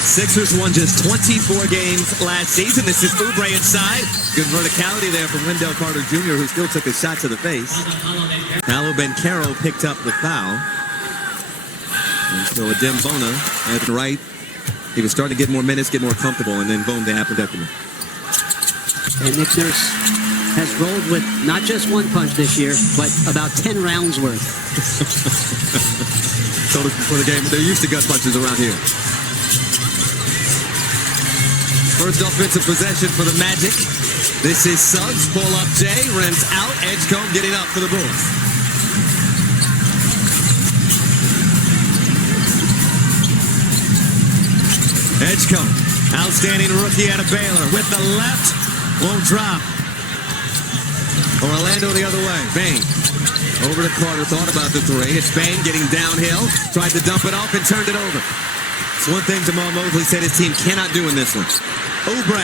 Sixers won just 24 games last season. This is Oubre inside. Good verticality there from Wendell Carter Jr., who still took a shot to the face. Paolo Banchero picked up the foul. And so Adem Bona at the right. He was starting to get more minutes, get more comfortable, and then boom, they happened after me. And Nick Nurse has rolled with not just one punch this year, but about 10 rounds worth. Told us before the game, they're used to gut punches around here. First offensive possession for the Magic. This is Suggs, pull up Jay, rims out, Edgecombe getting up for the Bulls. Edgecombe, outstanding rookie out of Baylor with the left, won't drop. Orlando the other way, Bane. Over to Carter, thought about the three. It's Bane getting downhill, tried to dump it off and turned it over. It's one thing Jamal Mosley said his team cannot do in this one. Oubre,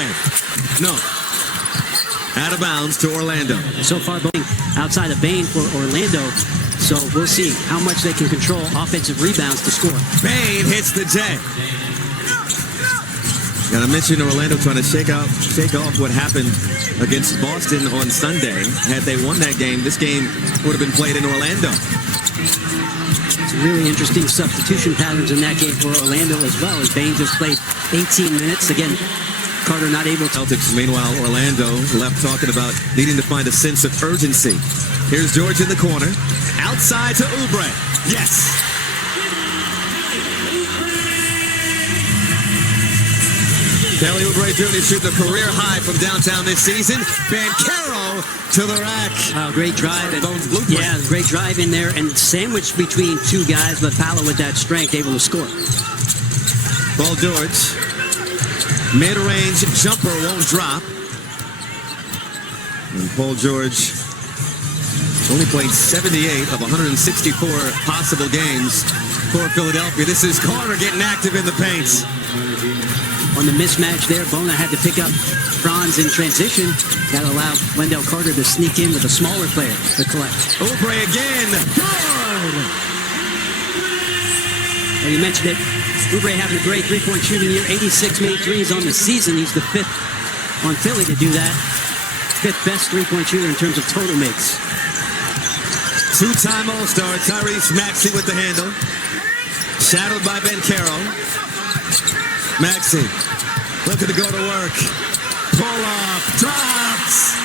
no. Out of bounds to Orlando. So far, outside of Bane for Orlando. So we'll see how much they can control offensive rebounds to score. Bane hits the J. Got to mention Orlando trying to shake off what happened against Boston on Sunday. Had they won that game, this game would have been played in Orlando. Some really interesting substitution patterns in that game for Orlando as well, as Bane just played 18 minutes. Again, Carter not able to. Celtics, meanwhile, Orlando left talking about needing to find a sense of urgency. Here's George in the corner. Outside to Oubre. Yes. Kelly Oubre Jr. shooting a career high from downtown this season. Banchero to the rack. Great drive. And, yeah, great drive in there and sandwiched between two guys, but Paolo with that strength able to score. Paul George. Mid-range jumper won't drop. And Paul George only played 78 of 164 possible games for Philadelphia. This is Carter getting active in the paint. On the mismatch there, Bona had to pick up Franz in transition. That allowed Wendell Carter to sneak in with a smaller player to collect. Oubre again. Good. Well, you mentioned it. Oubre having a great three-point shooting year. 86 made threes on the season. He's the fifth on Philly to do that. Fifth best three-point shooter in terms of total makes. Two-time All-Star Tyrese Maxey with the handle. Shadowed by Banchero. Maxey looking to go to work. Pull off. Drops.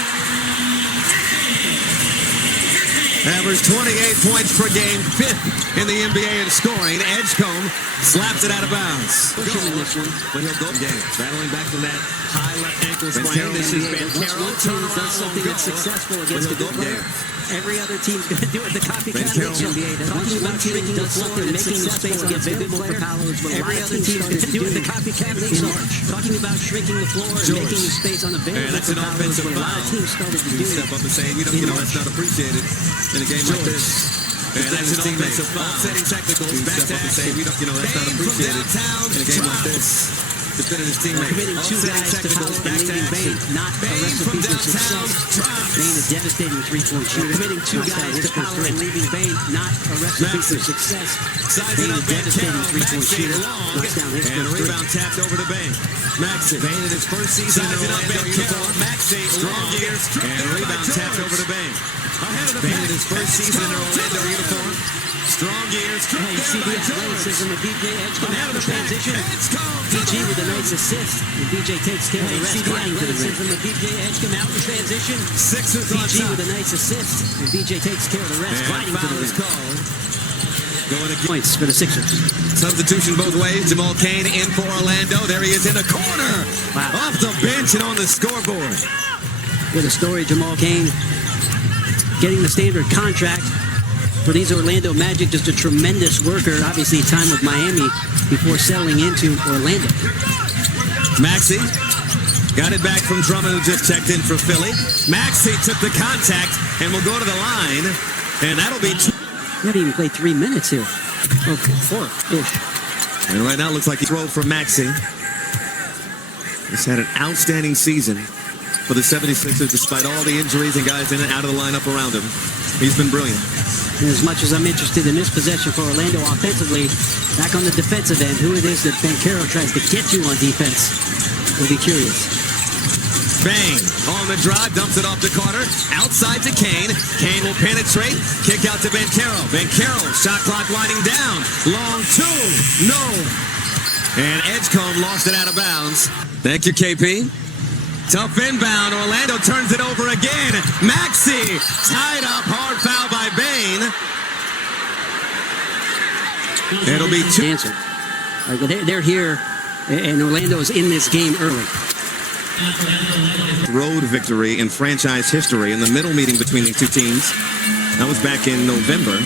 Average 28 points per game. Fifth in the NBA in scoring. Edgecombe slaps it out of bounds. Push him in this one. But he'll go game. Battling back from that high left ankle sprain. This is Banchero. Once one team does something that's successful against a good player, every other team's going to do it. The copycat in the NBA. Talking about shrinking the floor and making the space available for Paolo is what every other team's going to do it. The copycat in March. Talking about shrinking the floor and making the space unavailable for Paolo is what a lot of teams started to do. Step up and say, you know, that's not appreciated in a game like this. And that's an offensive foul. Offsetting technicals. Back to action. You know, that's not appreciated in a game like this. Defending his teammate. Committing two guys to Paolo and leaving Bane, not a recipe for success. Bane, a devastating three-point shooter. Committing two guys to Paolo and leaving Bane, not a recipe for success. Bane, a devastating three-point shooter. Knocks down his and a first rebound tapped over to Bane. Maxey. Bane in his first season in Orlando uniform. Maxey, strong gears, and a rebound tapped over to Bane. Bane in his first season in Orlando uniform. Strong gears. You see the athleticism of BJ Edgecombe out of transition. BG with a nice assist. And BJ takes care of the rest. Gliding to the rim. BJ Edgecombe out in transition. Sixers on BG top. with a nice assist. And BJ takes care of the rest. Gliding to the rim. Going again. Points for the Sixers. Substitution both ways. Jamal Cain in for Orlando. There he is in the corner. Wow. Off the bench and on the scoreboard. With a story, Jamal Cain getting the standard contract for these Orlando Magic. Just a tremendous worker. Obviously, time with Miami before settling into Orlando. Maxey got it back from Drummond, who just checked in for Philly. Maxey took the contact and will go to the line. And that'll be two. He hadn't even played 3 minutes here. Okay, 4-ish. And right now it looks like he's rolled for Maxey. He's had an outstanding season for the 76ers despite all the injuries and guys in and out of the lineup around him. He's been brilliant. And as much as I'm interested in this possession for Orlando offensively, back on the defensive end, who it is that Banchero tries to get you on defense, we'll be curious. Bang, on the drive, dumps it off to Carter, outside to Kane. Kane will penetrate, kick out to Banchero. Banchero, shot clock winding down. Long two, no. And Edgecombe lost it out of bounds. Thank you, KP. Tough inbound, Orlando turns it over again. Maxey, tied up, hard foul by Bain. It'll be two. Answer. They're here, and Orlando's in this game early. Road victory in franchise history in the middle meeting between these two teams. That was back in November.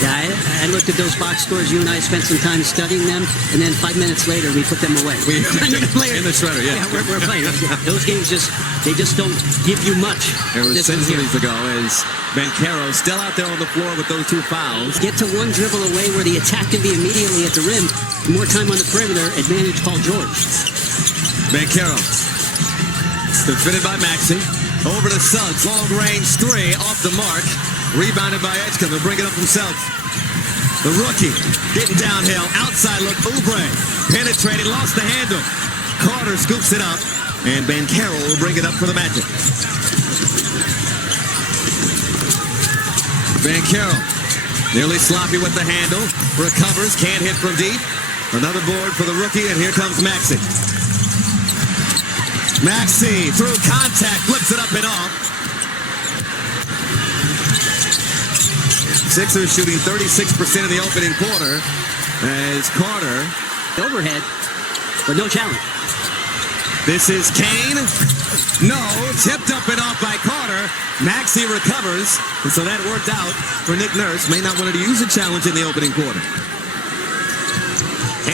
Yeah, I looked at those box scores. You and I spent some time studying them, and then 5 minutes later, we put them away. In the shredder, yeah. We're playing. Those games just don't give you much. It was centuries ago as Banchero still out there on the floor with those two fouls. Get to one dribble away where the attack can be immediately at the rim. More time on the perimeter, advantage Paul George. Banchero, defended by Maxey. Over to Suggs, long range three, off the mark. Rebounded by Edgecombe, he'll bring it up himself. The rookie, getting downhill, outside look, Oubre. Penetrated, lost the handle. Carter scoops it up, and Banchero will bring it up for the Magic. Banchero, nearly sloppy with the handle. Recovers, can't hit from deep. Another board for the rookie, and here comes Maxey. Maxey, through contact, flips it up and off. Sixers shooting 36% in the opening quarter as Carter. Overhead, but no challenge. This is Kane. No, tipped up and off by Carter. Maxey recovers, and so that worked out for Nick Nurse. May not want to use a challenge in the opening quarter.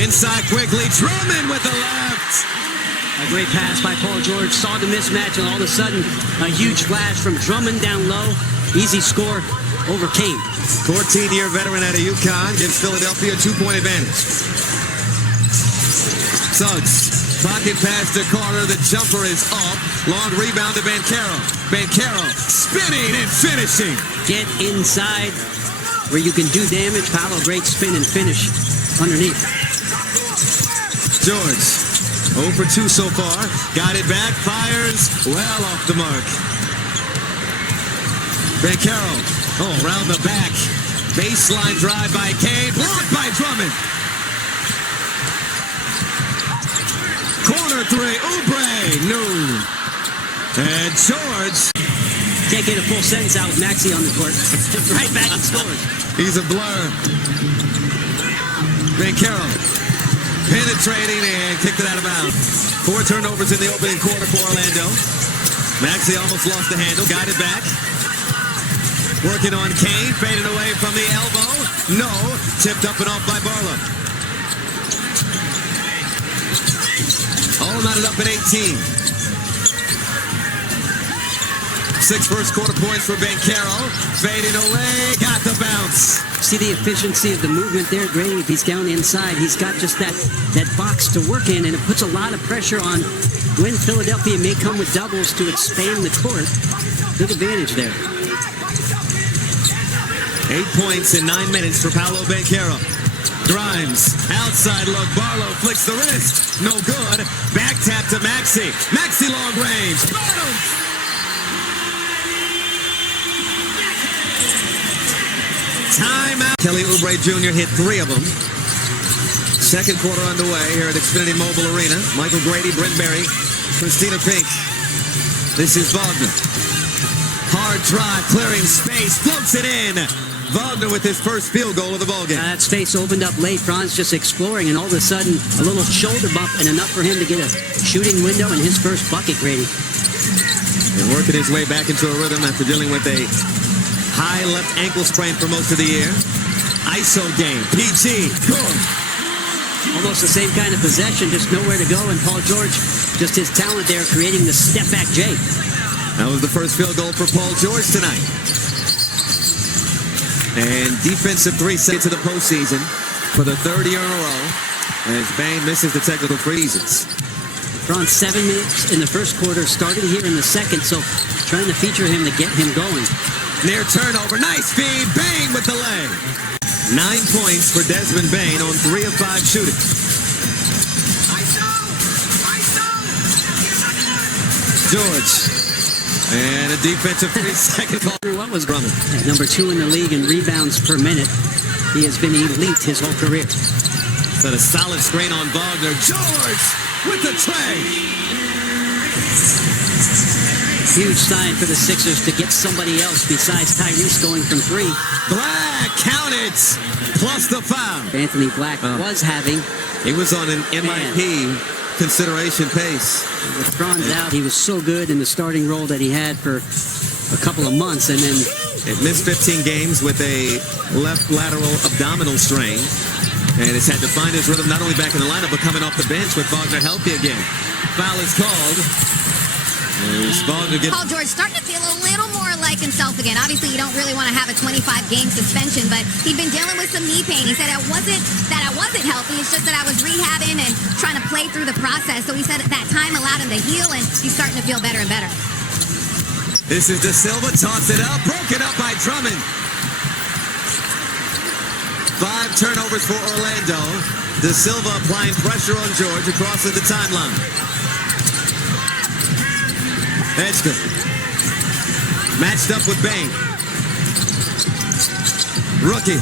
Inside quickly, Drummond with the left. A great pass by Paul George, saw the mismatch, and all of a sudden, a huge flash from Drummond down low. Easy score over Kane. 14-year veteran out of UConn gives Philadelphia a 2-point advantage. Suggs, pocket pass to Carter. The jumper is off. Long rebound to Banchero. Banchero spinning and finishing. Get inside where you can do damage. Paolo, great spin and finish underneath. George, 0 for 2 so far. Got it back, fires well off the mark. Banchero, around the back. Baseline drive by Kane, blocked by Drummond. Corner three, Oubre, no. And George. Can't get a full sentence out with Maxey on the court. Right back and scores. He's a blur. Banchero penetrating and kicked it out of bounds. 4 turnovers in the opening quarter for Orlando. Maxey almost lost the handle, got it back. Working on Kane, faded away from the elbow. No, tipped up and off by Barlow. All knotted up at 18. 6 first quarter points for Banchero. Fading away, got the bounce. See the efficiency of the movement there, Grady. If he's down inside, he's got just that box to work in, and it puts a lot of pressure on when Philadelphia may come with doubles to expand the court. Big advantage there. 8 points in 9 minutes for Paolo Banchero. Grimes, outside look, Barlow flicks the wrist. No good. Back tap to Maxey. Maxey long range. Bottom. Timeout. Kelly Oubre Jr. hit 3 of them. Second quarter underway here at Xfinity Mobile Arena. Michael Grady, Brent Berry, Christina Pink. This is Wagner. Hard drive, clearing space, floats it in. Wagner with his first field goal of the ballgame. That space opened up late. Franz just exploring, and all of a sudden, a little shoulder bump and enough for him to get a shooting window and his first bucket, Grady. And working his way back into a rhythm after dealing with a high left ankle sprain for most of the year. ISO game, PG, good. Almost the same kind of possession, just nowhere to go, and Paul George, just his talent there, creating the step-back J. That was the first field goal for Paul George tonight. And defensive 3 set to the postseason for the 3rd year in a row as Bain misses the technical free reasons. Franz 7 minutes in the first quarter, started here in the second, so trying to feature him to get him going. Near turnover. Nice feed. Bain with the leg. 9 points for Desmond Bain on 3 of 5 shooting. George. And a defensive 3-second call. What was Drummond? At number 2 in the league in rebounds per minute. He has been elite his whole career. Set a solid screen on Wagner. George with the tray. Huge sign for the Sixers to get somebody else besides Tyrese going from 3. Black, count it, plus the foul. Anthony Black was having. He was on an MIP consideration pace. With Franz out, he was so good in the starting role that he had for a couple of months, and then it missed 15 games with a left lateral abdominal strain, and has had to find his rhythm not only back in the lineup, but coming off the bench with Wagner healthy again. Foul is called. Paul George starting to feel a little more like himself again. Obviously, you don't really want to have a 25-game suspension, but he'd been dealing with some knee pain. He said it wasn't that I wasn't healthy. It's just that I was rehabbing and trying to play through the process. So he said that time allowed him to heal, and he's starting to feel better and better. This is De Silva, tossed it up, broken up by Drummond. 5 turnovers for Orlando. De Silva applying pressure on George across the timeline. Edgecombe matched up with Bain. Rookie,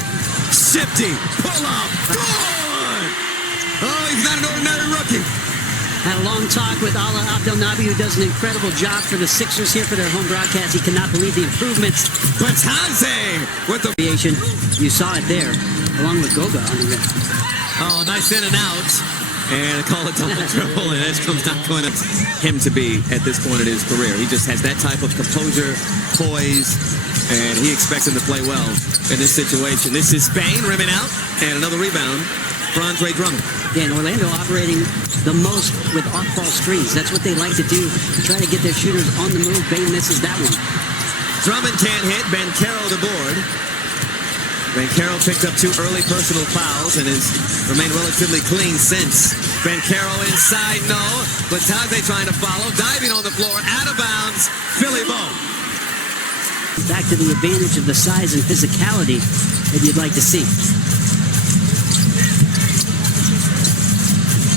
Shifty, pull up, good! Oh, he's not an ordinary rookie. Had a long talk with Ala Abdelnaby, who does an incredible job for the Sixers here for their home broadcast. He cannot believe the improvements. Bataze with the creation. You saw it there, along with Goga on the rim. Oh, nice in and out. And a call it double trouble, and Edgecombe's not going to him to be at this point in his career. He just has that type of composure, poise, and he expects him to play well in this situation. This is Bain rimming out, and another rebound for Andre Drummond. Yeah, and Orlando operating the most with off-ball screens. That's what they like to do, to try to get their shooters on the move. Bain misses that one. Drummond can't hit. Banchero the board. Banchero picked up 2 early personal fouls and has remained relatively clean since. Banchero inside, no. Bataze trying to follow, diving on the floor, out of bounds. Philly ball. Back to the advantage of the size and physicality that you'd like to see.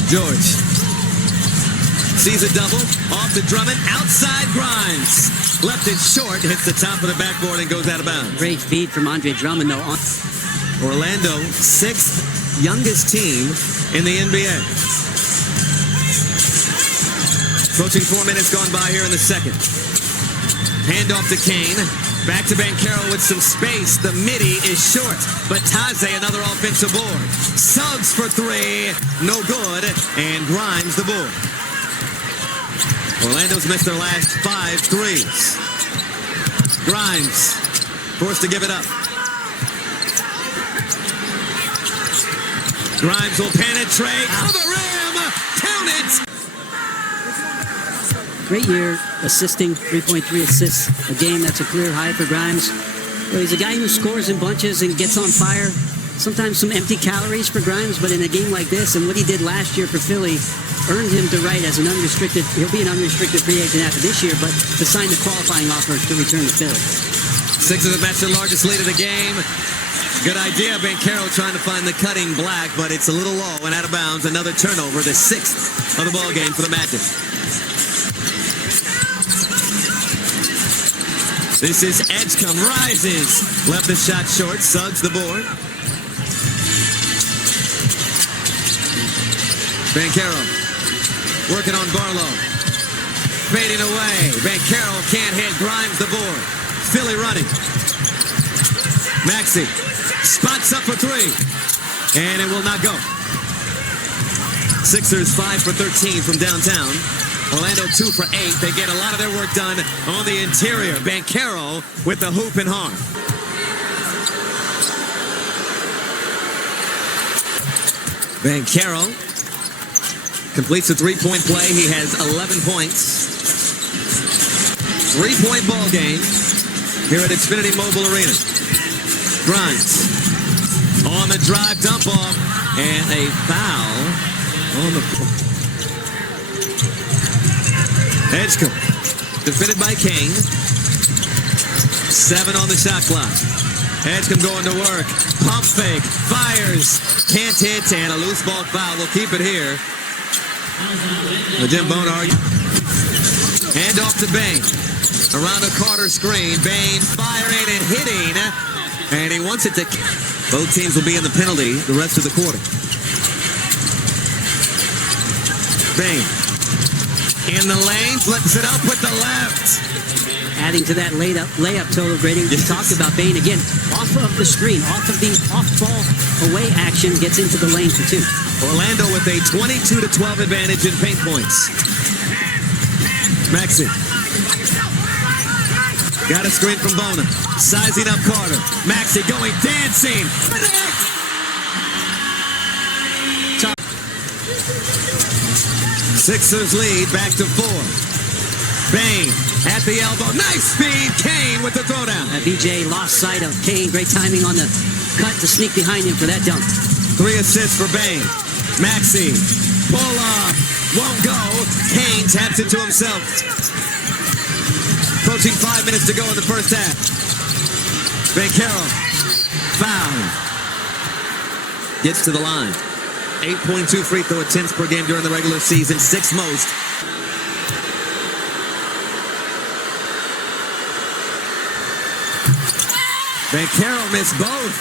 George sees a double, off to Drummond, outside Grimes. Left it short, hits the top of the backboard and goes out of bounds. Great feed from Andre Drummond, though. Orlando, 6th youngest team in the NBA. Approaching 4 minutes gone by here in the second. Handoff to Kane. Back to Banchero with some space. The midi is short. Bataze, another offensive board. Suggs for 3. No good. And Grimes the board. Orlando's missed their last 5 threes. Grimes forced to give it up. Grimes will penetrate for the rim. Count it. Great year assisting, 3.3 assists a game. That's a career high for Grimes. So he's a guy who scores in bunches and gets on fire. Sometimes some empty calories for Grimes, but in a game like this and what he did last year for Philly earned him the right as an unrestricted, he'll be an unrestricted free agent after this year, but to sign the qualifying offer to return to Philly. Sixers have matched the largest lead of the game. Good idea, Banchero trying to find the cutting Black, but it's a little low and out of bounds. Another turnover, the 6th of the ball game for the Magic. This is Edgecombe, rises. Left the shot short, Suggs the board. Banchero working on Barlow. Fading away. Banchero can't hit. Grimes the board. Philly running. Maxey spots up for 3. And it will not go. Sixers 5 for 13 from downtown. Orlando 2 for 8. They get a lot of their work done on the interior. Banchero with the hoop and harm. Banchero completes a 3-point play. He has 11 points. 3-point ball game here at Xfinity Mobile Arena. Grimes on the drive, dump off, and a foul on the floor. Edgecombe defended by Kane. 7 on the shot clock. Edgecombe going to work. Pump fake. Fires. Can't hit. And a loose ball foul. We'll keep it here. Jim Bonar. Hand off to Bain. Around a Carter screen. Bain firing and hitting. And he wants it to... Both teams will be in the penalty the rest of the quarter. Bain. In the lane. Flips it up with the left. Adding to that layup total grading. We talked about Bain again. Off of the screen. Off of the off-ball away action. Gets into the lane for 2. Orlando with a 22-12 advantage in paint points. Maxey. Got a screen from Bona. Sizing up Carter. Maxey going dancing. Sixers lead back to 4. Bain at the elbow. Nice speed. Kane with the throwdown. BJ lost sight of Kane. Great timing on the cut to sneak behind him for that dunk. 3 assists for Bain. Maxey. Pull up. Won't go. Kane taps it to himself. Approaching 5 minutes to go in the first half. Banchero. Foul. Gets to the line. 8.2 free throw attempts per game during the regular season. 6th most. Banchero missed both.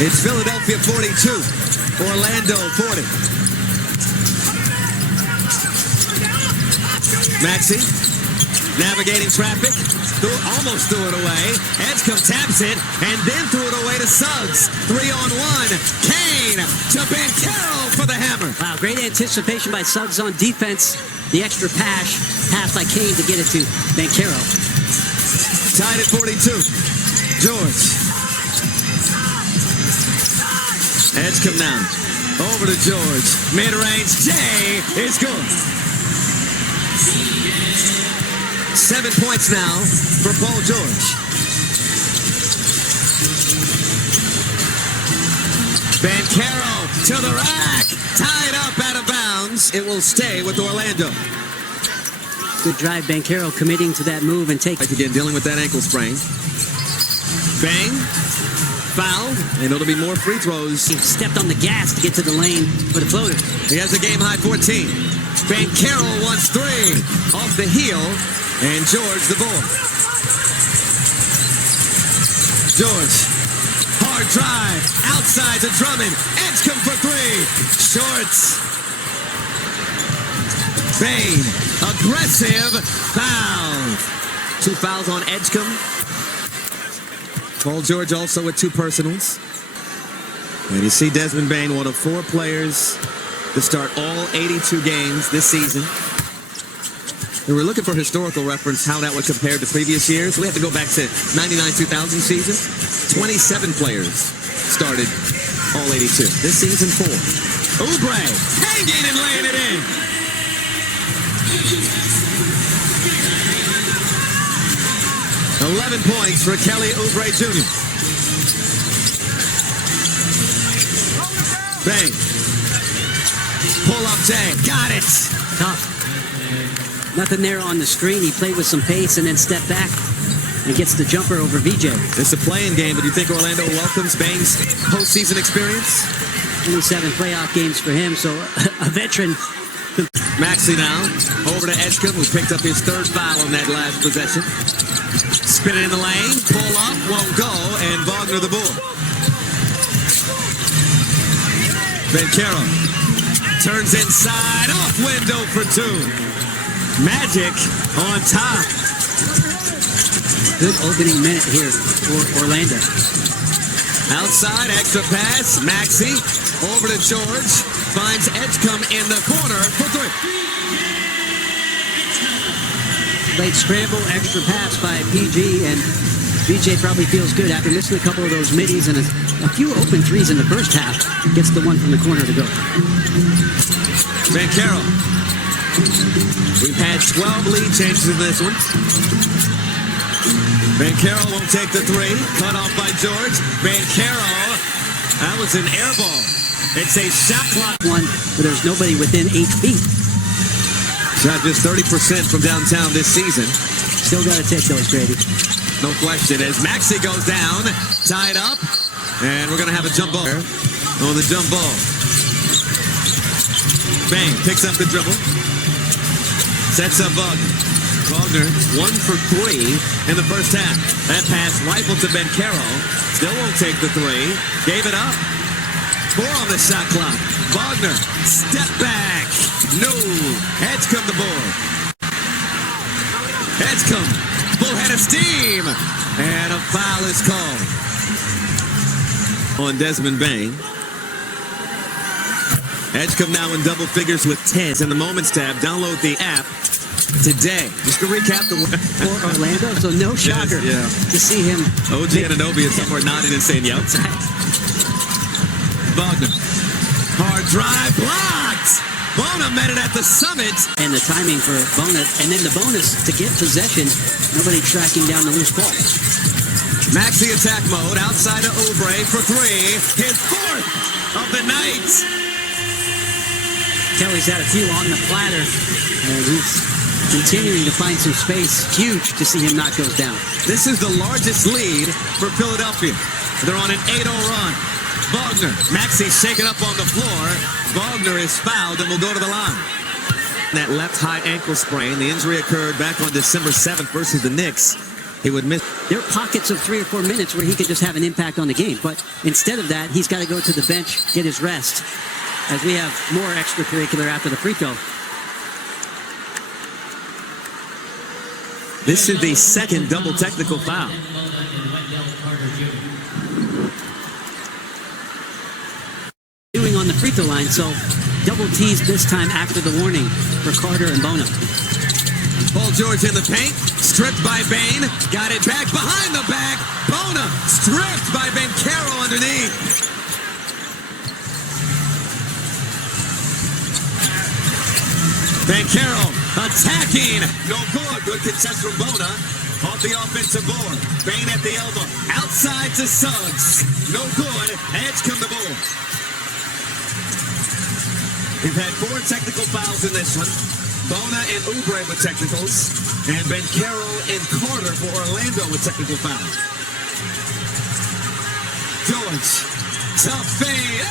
It's Philadelphia 42. Orlando 40. Maxey navigating traffic, almost threw it away. Edgecombe taps it and then threw it away to Suggs. 3-on-1. Kane to Banchero for the hammer. Wow, great anticipation by Suggs on defense. The extra pass by Kane to get it to Banchero. Tied at 42. George. Edgecombe now. Over to George. Mid-range. Jay is good. 7 points now for Paul George. Banchero to the rack. Tied up out of bounds. It will stay with Orlando. Good drive, Banchero committing to that move and take. Again, dealing with that ankle sprain. Bang. Foul. And it'll be more free throws. He stepped on the gas to get to the lane for the floater. He has a game high 14. Banchero wants 3. Off the heel. And George the ball. George. Hard drive. Outside to Drummond. Edgecombe for 3. Shorts. Bain. Aggressive. Foul. 2 fouls on Edgecombe. Paul George also with 2 personals. And you see Desmond Bain, one of 4 players to start all 82 games this season. And we're looking for historical reference, how that would compare to previous years. We have to go back to 99-2000 season. 27 players started all 82. This season, 4. Oubre hanging and laying it in. $11 points for Kelly Oubre Jr. Bang. Pull up Jay. Got it. Tough. Nothing there on the screen. He played with some pace and then stepped back and gets the jumper over VJ. It's a playing game, but do you think Orlando welcomes Bain's postseason experience? 27 playoff games for him, so a veteran. Maxey now over to Edgecombe, who picked up his 3rd foul on that last possession. Spin it in the lane, pull up, won't go, and Wagner the bull. Banchero turns inside, off window for 2. Magic on top. Good opening minute here for Orlando. Outside, extra pass, Maxey over to George, finds Edgecombe in the corner for 3. Late scramble, extra pass by PG, and BJ probably feels good after missing a couple of those middies and a few open threes in the first half. Gets the one from the corner to go. Banchero. We've had 12 lead changes in this one. Banchero won't take the 3. Cut off by George. Banchero. That was an air ball. It's a shot clock. One, but there's nobody within 8 feet. Shot just 30% from downtown this season. Still got to take those, Grady. No question. As Maxey goes down, tied up, and we're going to have a jump ball on the jump ball. Bang picks up the dribble. Sets up Wagner. Wagner 1 for 3 in the first half. That pass rifled to Bencaro. Still won't take the 3. Gave it up. 4 on the shot clock. Wagner, step back. No. Edgecombe the board. Edgecombe, full head of steam. And a foul is called on Desmond Bane. Edgecombe now in double figures with 10s in the Moments tab. Download the app today. Just to recap the for Orlando, so no shocker to see him. OG Anunoby is somewhere nodding and saying, yep. Wagner. Hard drive, blocked! Bona met it at the summit. And the timing for Bona, and then the bonus to get possession, nobody tracking down the loose ball. Maxey attack mode, outside of Oubre for 3. His 4th of the night. Kelly's had a few on the platter, and he's continuing to find some space. Huge to see him knock those down. This is the largest lead for Philadelphia. They're on an 8-0 run. Wagner, Maxey shaken up on the floor. Wagner is fouled and will go to the line. That left high ankle sprain, the injury occurred back on December 7th versus the Knicks. He would miss. There are pockets of 3 or 4 minutes where he could just have an impact on the game, but instead of that, he's got to go to the bench, get his rest, as we have more extracurricular after the free throw. This is the second double technical foul. Doing on the free throw line, so double T's this time after the warning for Carter and Bona. Paul George in the paint, stripped by Bane, got it back behind the back. Bona stripped by Bencaro underneath. Bencaro attacking. No good. Good contest from Bona. Off the offensive board. Bane at the elbow. Outside to Suggs. No good. Edgecombe the board. We've had 4 technical fouls in this one. Bona and Oubre with technicals. And Bencaro and Carter for Orlando with technical fouls. George. Tough fade.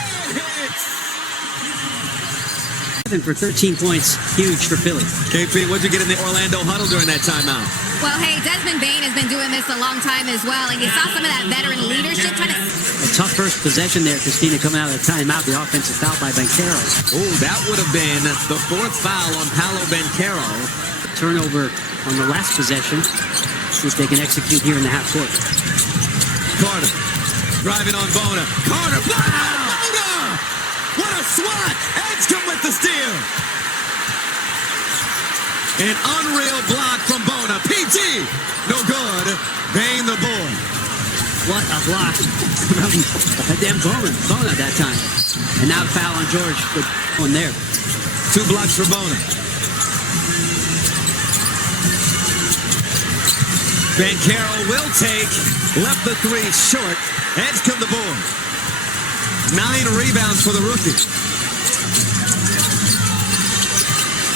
For 13 points, huge for Philly. KP, what'd you get in the Orlando huddle during that timeout? Well, hey, Desmond Bane has been doing this a long time as well, and you saw some of that veteran leadership. A tough first possession there, Christina, coming out of the timeout. The offensive foul by Bencaro. Oh, that would have been the 4th foul on Paolo Bencaro. Turnover on the last possession. See if they can execute here in the half court. Carter driving on Bona. Carter, Bona! What a swat! Edgecombe with the steal. An unreal block from Bona. PG, no good. Bane the board. What a block from damn Bona that time. And now foul on George. Good one there. 2 blocks for Bona. Bencaro will take. Left the 3 short. Edgecombe the board. 9 rebounds for the rookie.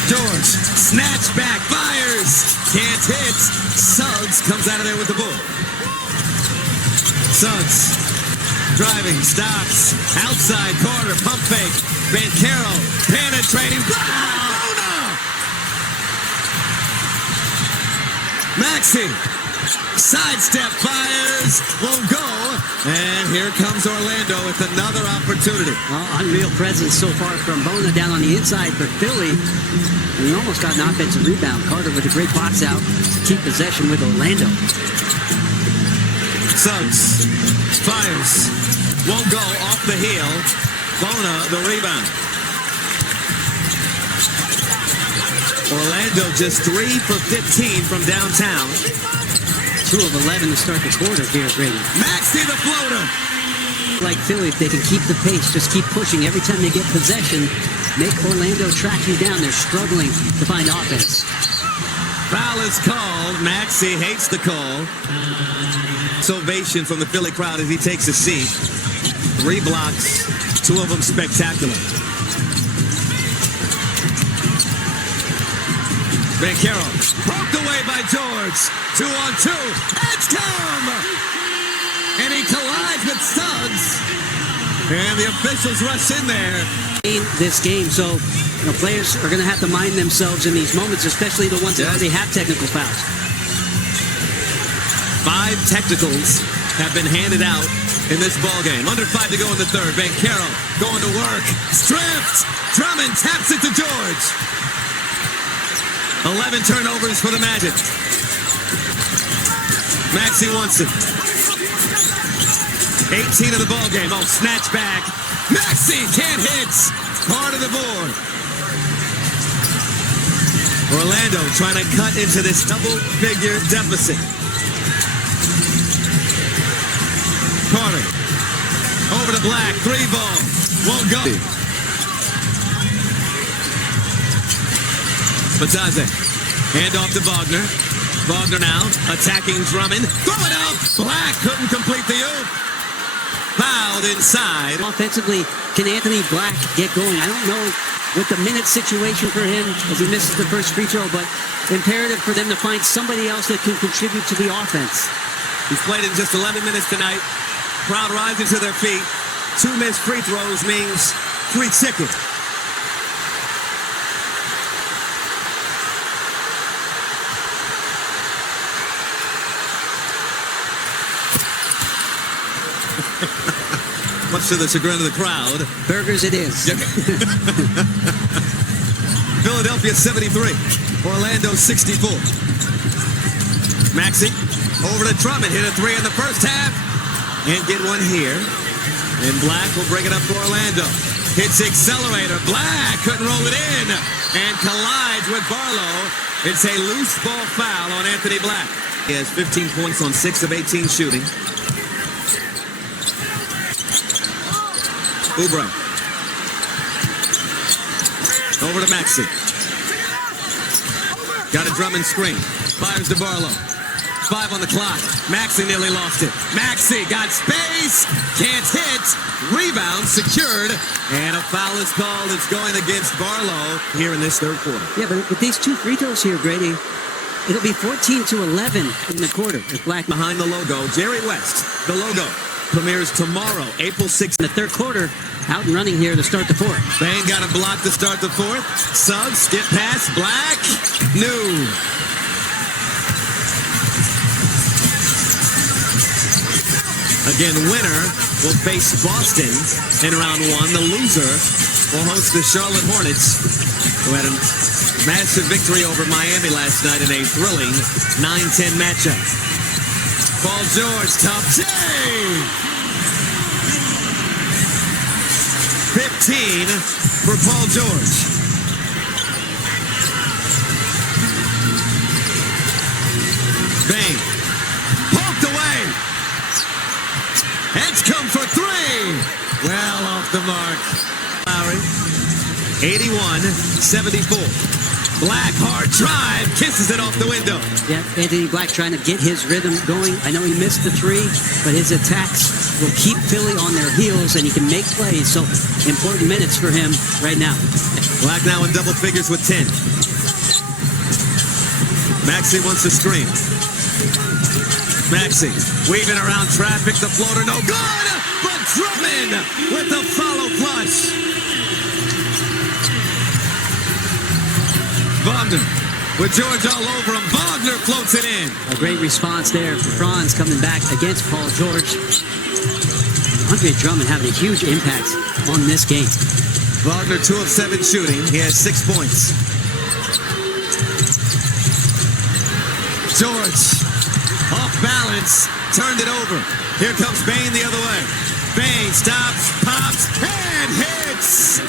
George, snatch back, fires. Can't hit. Suggs comes out of there with the ball. Suggs, driving, stops. Outside, Carter, pump fake. Bencaro, penetrating. Bona! Maxey, sidestep, fires. Won't go. And here comes Orlando with another opportunity. Well, unreal presence so far from Bona down on the inside for Philly. And he almost got an offensive rebound. Carter with a great box out to keep possession with Orlando. Suggs fires. Won't go off the heel. Bona the rebound. Orlando just 3 for 15 from downtown. 2 of 11 to start the quarter here, Brady. Maxey the floater. Like Philly, if they can keep the pace, just keep pushing every time they get possession, make Orlando track you down. They're struggling to find offense. Foul is called. Maxey hates the call. Ovation from the Philly crowd as he takes a seat. 3 blocks, 2 of them spectacular. Vancaro poked away by George. 2-on-2. It's come! And he collides with Suggs. And the officials rush in there. This game, so players are going to have to mind themselves in these moments, especially the ones that already have technical fouls. 5 technicals have been handed out in this ball game. Under 5 to go in the third. Vancaro going to work. Stripped. Drummond taps it to George. 11 turnovers for the Magic. Maxey wants it. 18 of the ball game. Oh, snatch back. Maxey can't hit. Part of the board. Orlando trying to cut into this double-figure deficit. Carter. Over to Black. 3 ball. Won't go. Bataze. Hand off to Wagner. Wagner now attacking Drummond. Throw it up. Black couldn't complete the oop. Fouled inside. Offensively, can Anthony Black get going? I don't know what the minute situation for him as he misses the first free throw, but imperative for them to find somebody else that can contribute to the offense. He's played in just 11 minutes tonight. Crowd rising to their feet. 2 missed free throws means free ticket. Much to the chagrin of the crowd. Burgers it is. Philadelphia 73. Orlando 64. Maxey over to Drummond. Hit a 3 in the first half. And get one here. And Black will bring it up for Orlando. Hits accelerator. Black couldn't roll it in. And collides with Barlow. It's a loose ball foul on Anthony Black. He has 15 points on 6 of 18 shooting. Oubre. Over to Maxey. Got a Drummond screen. Fires to Barlow. 5 on the clock. Maxey nearly lost it. Maxey got space. Can't hit. Rebound secured. And a foul is called. It's going against Barlow here in this third quarter. Yeah, but with these 2 free throws here, Grady, it'll be 14-11 in the quarter. With Black behind the logo. Jerry West, the logo, premieres tomorrow, April 6th. In the third quarter, out and running here to start the fourth. Bain got a block to start the fourth. Suggs, skip pass, Black, new. Again, winner will face Boston in round 1. The loser will host the Charlotte Hornets, who had a massive victory over Miami last night in a thrilling 9-10 matchup. Paul George, top J. 15 for Paul George. Bain poked away. It's come for 3. Well off the mark. Lowry, 81-74. Black, hard drive, kisses it off the window. Yeah, Anthony Black trying to get his rhythm going. I know he missed the 3, but his attacks will keep Philly on their heels, and he can make plays. So, important minutes for him right now. Black now in double figures with 10. Maxey wants to screen. Maxey weaving around traffic. The floater no good, but Drummond with the follow flush. Wagner with George all over him. Wagner floats it in. A great response there for Franz coming back against Paul George. Andre Drummond having a huge impact on this game. Wagner 2 of 7 shooting. He has 6 points. George off balance, turned it over. Here comes Bain the other way. Bain stops, pops, and hits.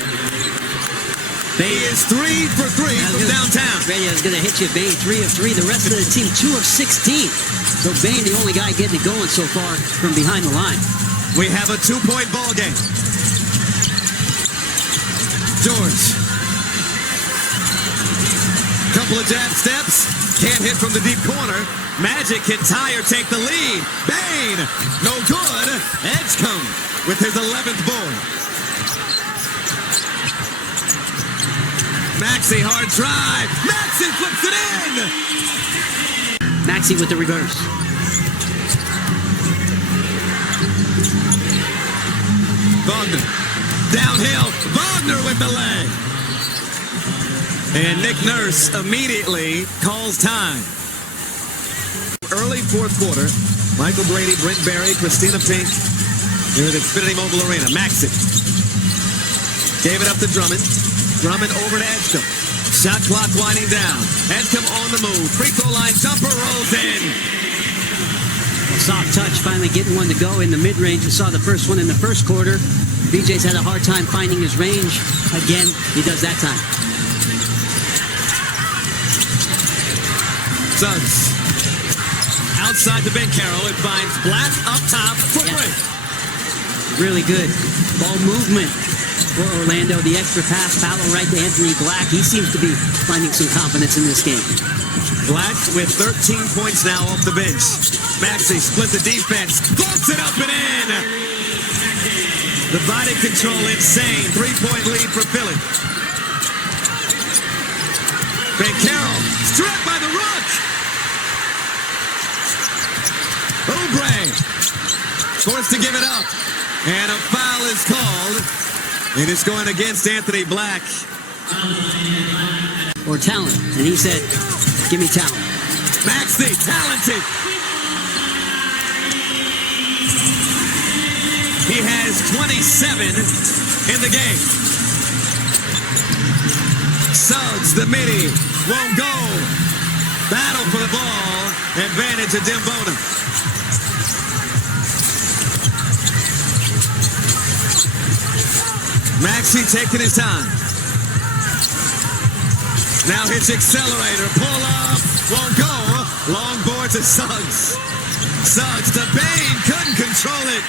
He is 3 for 3 from downtown. Brady, I was going to hit you. Bain 3 of 3. The rest of the team 2 of 16. So Bain, the only guy getting it going so far from behind the line. We have a 2-point ball game. George. Couple of jab steps. Can't hit from the deep corner. Magic can tie or take the lead. Bain, no good. Edgecombe with his 11th board. Maxey, hard drive. Maxey flips it in. Maxey with the reverse. Wagner, downhill. Wagner with the leg. And Nick Nurse immediately calls time. Early fourth quarter, Michael Brady, Brent Barry, Christina Pink here at Xfinity Mobile Arena. Maxey gave it up to Drummond. Drummond over to Edgecombe. Shot clock winding down. Edgecombe on the move. Free throw line jumper rolls in. A soft touch, finally getting one to go in the mid-range. We saw the first one in the first quarter. BJ's had a hard time finding his range. Again, he does that time. Suggs. Outside to Ben Carroll. It finds Black up top for break. Really good ball movement for Orlando. The extra pass, follow right to Anthony Black. He seems to be finding some confidence in this game. Black with 13 points now off the bench. Maxey split the defense. Bumps it up and in. The body control insane. 3-point lead for Philly. Ben Carroll struck by the ruck. Oubre forced to give it up. And a foul is called. And it's going against Anthony Black. Or talent. And he said, give me talent. Maxey, talented. He has 27 in the game. Suggs, the midi, won't go. Battle for the ball. Advantage of Dimbona. Maxey taking his time. Now hits accelerator. Pull up. Won't go. Long board to Suggs. Suggs to Bain. Couldn't control it.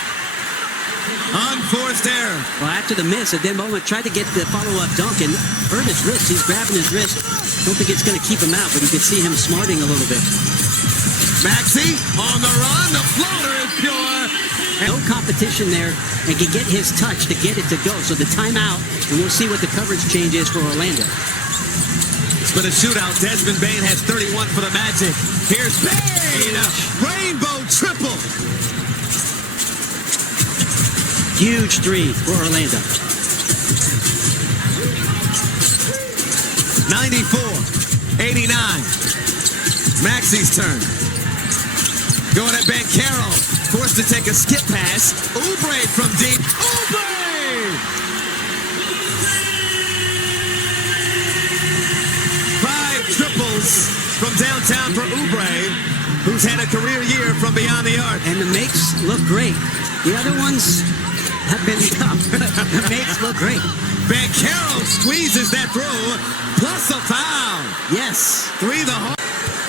Unforced error. Well, after the miss, Dimbona tried to get the follow-up dunk and hurt his wrist. He's grabbing his wrist. Don't think it's going to keep him out, but you can see him smarting a little bit. Maxey on the run. The floater is pure. No competition there, and can get his touch to get it to go. So the timeout, and we'll see what the coverage change is for Orlando. For the shootout, Desmond Bain has 31 for the Magic. Here's Bain. Rainbow triple. Huge three for Orlando. 94-89. Maxey's turn. Going at Ben Carroll. Forced to take a skip pass. Oubre from deep. Oubre! 5 triples from downtown for Oubre, who's had a career year from beyond the arc. And the makes look great. The other ones have been tough. The makes look great. Ben Carroll squeezes that through, plus a foul. Yes. 3 the hole.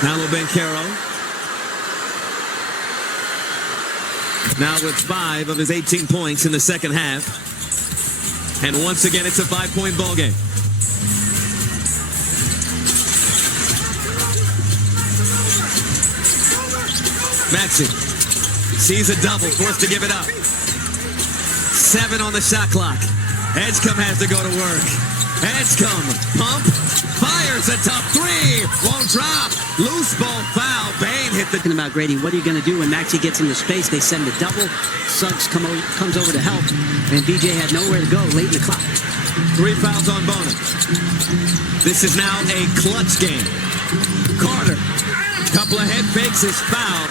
Now Ben Carroll. Now with 5 of his 18 points in the second half. And once again, it's a 5-point ball game. Maxey sees a double, forced to give it up. 7 on the shot clock. Edgecombe has to go to work. Edgecombe, pump, fires a tough 3, won't drop. Loose ball foul. Bain hit the... Talking about Grady, what are you going to do when Maxey gets into space? They send a double. Suggs comes over to help, and BJ had nowhere to go late in the clock. 3 fouls on Bona. This is now a clutch game. Carter, couple of head fakes, is fouled.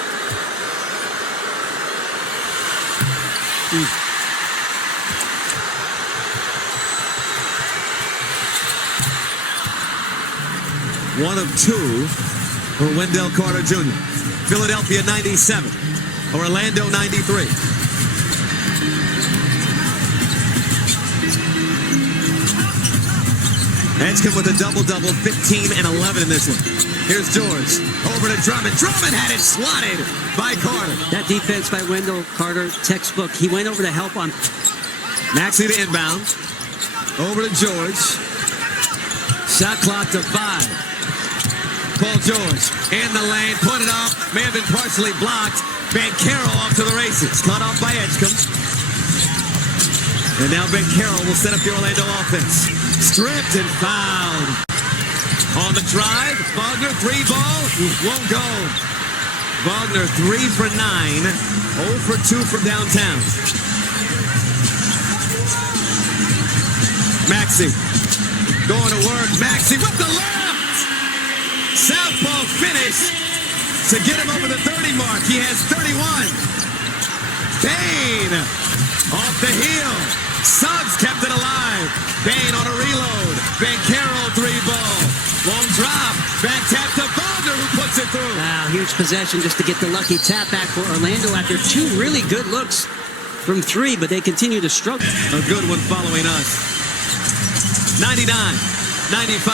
One of 2 for Wendell Carter Jr. Philadelphia 97, Orlando 93. Edgecombe with a double-double, 15 and 11 in this one. Here's George, over to Drummond. Drummond had it swatted by Carter. That defense by Wendell Carter, textbook. He went over to help on. Maxey to inbound. Over to George. Shot clock to 5. Paul George in the lane, put it up, may have been partially blocked. Ben Carroll off to the races, cut off by Edgecombe. And now Ben Carroll will set up the Orlando offense. Stripped and fouled. On the drive, Wagner, 3-ball, won't go. Wagner 3 for 9, 0 for 2 from downtown. Maxey going to work. Maxey with the left. Southpaw finish to get him over the 30 mark. He has 31. Bain off the heel. Suggs kept it alive. Bain on a reload. Banchero 3-ball. Long drop. Back tap to Wagner, who puts it through. Wow, huge possession just to get the lucky tap back for Orlando after 2 really good looks from 3, but they continue to struggle. A good one following us. 99-95.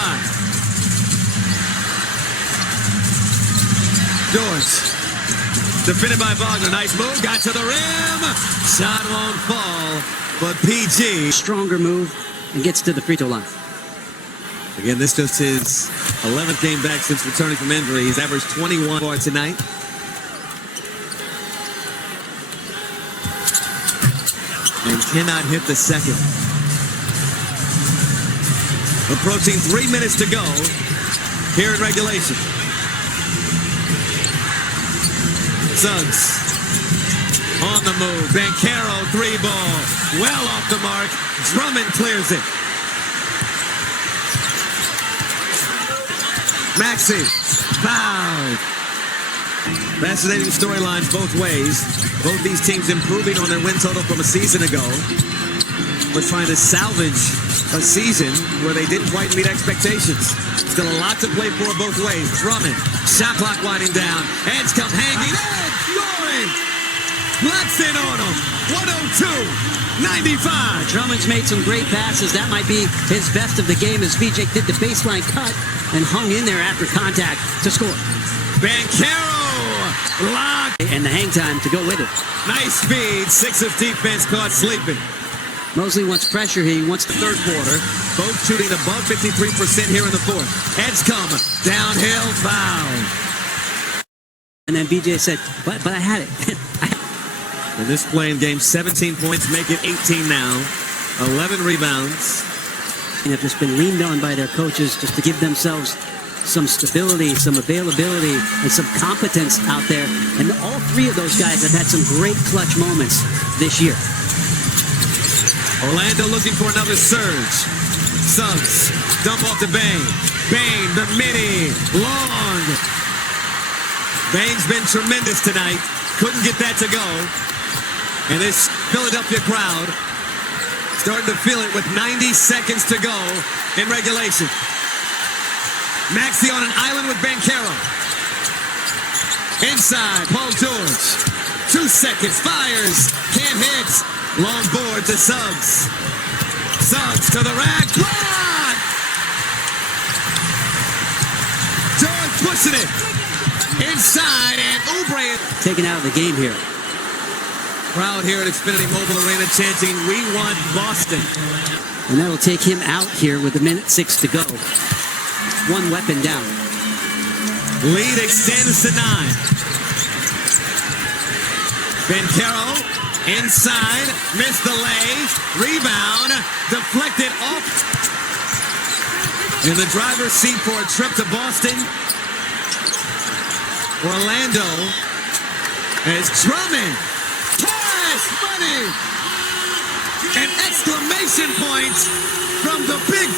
George. Defended by Wagner. Nice move. Got to the rim. Shot won't fall. But PG. Stronger move and gets to the free throw line. Again, this just his 11th game back since returning from injury. He's averaged 21 for tonight. And cannot hit the second. Approaching 3 minutes to go here in regulation. Suggs on the move. Banchero 3-ball. Well off the mark. Drummond clears it. Maxey fouled. Fascinating storylines both ways. Both these teams improving on their win total from a season ago. But trying to salvage a season where they didn't quite meet expectations. Still a lot to play for both ways. Drummond, shot clock winding down. Edge come hanging. Edge scoring. Locks in on him. 102-95. Drummond's made some great passes. That might be his best of the game as VJ did the baseline cut and hung in there after contact to score. Banchero locked. And the hang time to go with it. Nice speed. 6 of defense caught sleeping. Mosley wants pressure. He wants the Third quarter. Both shooting above 53% here in the fourth. Heads come. Downhill foul. And then BJ said, but I had it. In this Playin game, 17 points, make it 18 now. 11 rebounds. And have just been leaned on by their coaches just to give themselves some stability, some availability, and some competence out there. And all 3 of those guys have had some great clutch moments this year. Orlando looking for another surge. Suggs, dump off to Bain. Bain, the midi, long. Bain's been tremendous tonight. Couldn't get that to go. And this Philadelphia crowd starting to feel it with 90 seconds to go in regulation. Maxey on an island with Banchero. Inside, Paul George. 2 seconds, fires, can't hit. Long board to Suggs. Suggs to the rack. Block! George pushing it. Inside, and Oubre Taken out of the game here. Crowd here at Xfinity Mobile Arena chanting, "We want Boston." And that'll take him out here with 1:06 to go. 1 weapon down. Lead extends to 9. Banchero inside, missed the lay, rebound, deflected off. In the driver's seat for a trip to Boston, Orlando as Drummond. Pass, money, and exclamation points from the big